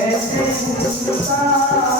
Kadar